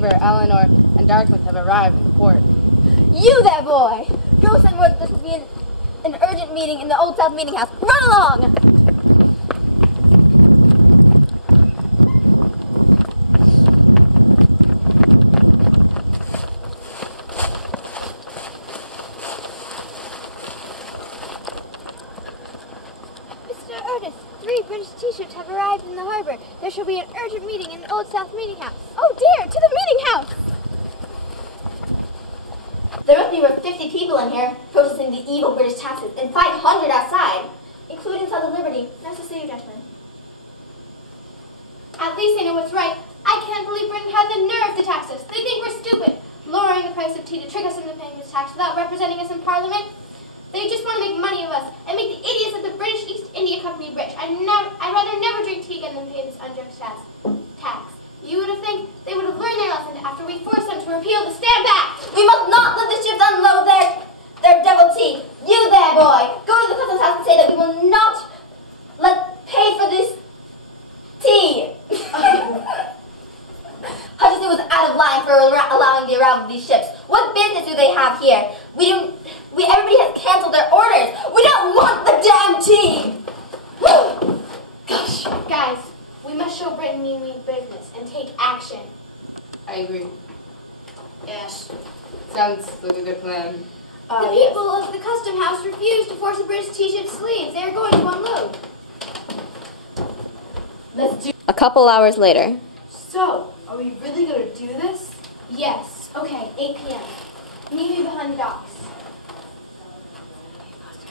Weaver, Eleanor, and Dartmouth have arrived in port. You there, boy! Go send word there to be an urgent meeting in the Old South Meeting House. Run along! Mr. Otis, 3 British T-shirts have arrived in the harbor. There shall be an urgent meeting in the Old South Meeting House. Oh dear, to the meeting house! There must be over 50 people in here protesting the evil British taxes and 500 outside, including Sons of Liberty. Nice to see you, gentlemen. At least they know what's right. I can't believe Britain had the nerve to tax us. They think we're stupid. Lowering the price of tea to trick us into paying this tax without representing us in Parliament. They just want to make money of us and make the idiots of the British East India Company rich. I'd rather never drink tea again than pay this unjust tax. You would have think they would have learned their lesson after we forced them to repeal the Stand Back. We must not let the ships unload their devil tea. You there, boy, go to the customs house and say that we will not pay for this tea. Hutchinson was out of line for allowing the arrival of these ships. What business do they have here? Everybody has canceled their orders. We don't want the damn tea. Gosh, guys, we must show Britain we mean business and take action. I agree. Yes. Sounds like a good plan. The people of the custom house refuse to force the British T-ships to leave. They are going to unload. Let's do. A couple hours later. So, are we really going to do this? Yes. Okay, 8 p.m. Meet me behind the docks.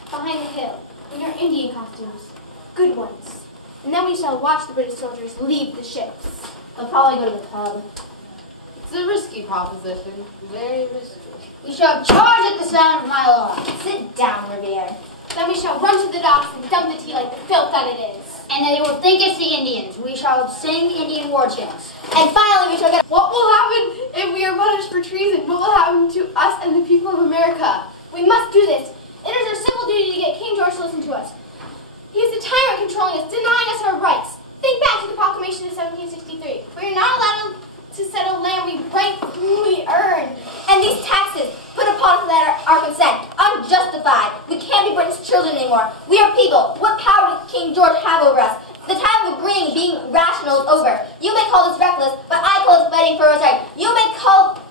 Behind the hill, in your Indian costumes. Good ones. And then we shall watch the British soldiers leave the ships. They'll probably go to the pub. It's a risky proposition. Very risky. We shall charge at the sound of my alarm. Sit down, Revere. Then we shall run to the docks and dump the tea like the filth that it is. And they will think it's the Indians. We shall sing Indian war chants. And finally, we shall get. What will happen if we are punished for treason? What will happen to us and the people of America? We must do this. It is our simple duty to get King George to listen to us. He is the tyrant controlling us, denying us our rights. Think back to the proclamation of 1763. We are not allowed to settle land we rightfully earned. And these taxes put upon us without our consent, unjustified. We can't be Britain's children anymore. We are people. What power does King George have over us? The time of agreeing, being rational is over. You may call this reckless, but I call this fighting for what's right. You may call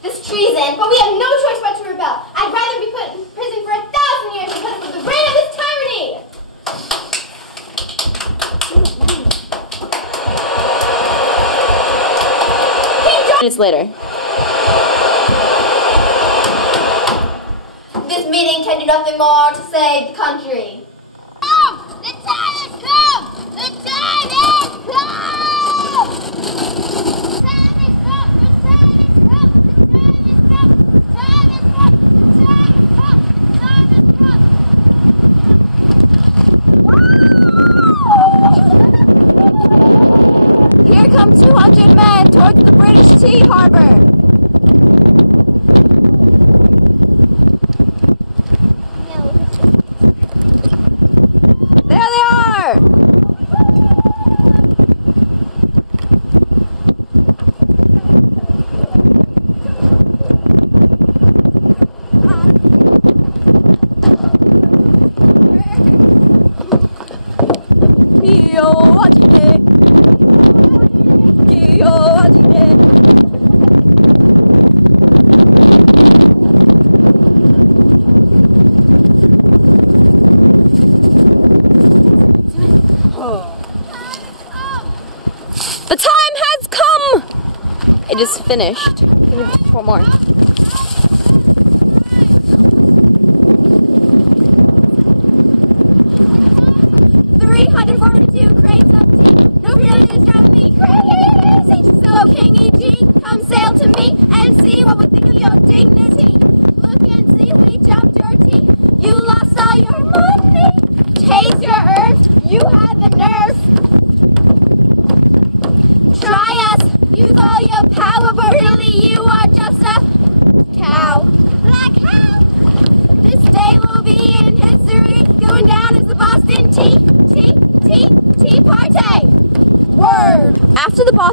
this treason, but we have no choice but to rebel. I'd rather be put in prison for 1,000 years than put up with the reign of this tyranny. Minutes later. This meeting can do nothing more to save the country. Come! The time has come! The time has come! Here come 200 men towards the British Tea Harbor. There they are! The time has come! It is finished. Give me 4 more. Try us, use all your power, but really you are just a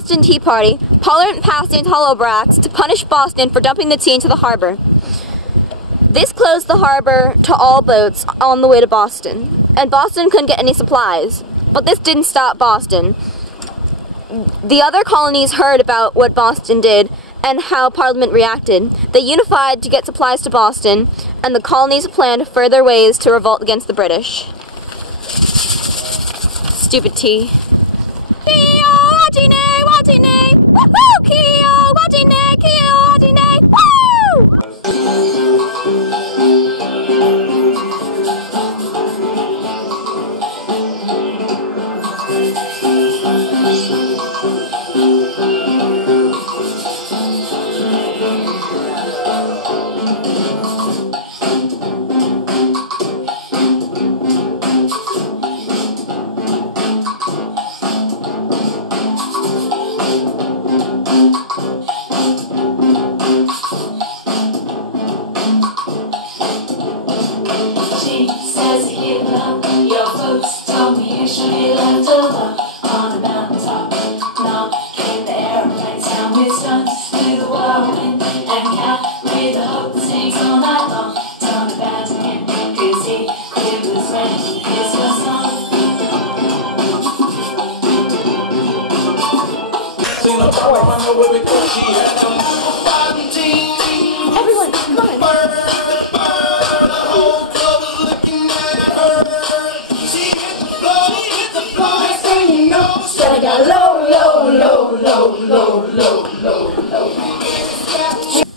Boston Tea Party, Parliament passed the Intolerable Acts to punish Boston for dumping the tea into the harbor. This closed the harbor to all boats on the way to Boston, and Boston couldn't get any supplies. But this didn't stop Boston. The other colonies heard about what Boston did and how Parliament reacted. They unified to get supplies to Boston, and the colonies planned further ways to revolt against the British. Stupid tea. Everyone, come on. Low, low, low, low, low, low, low, low.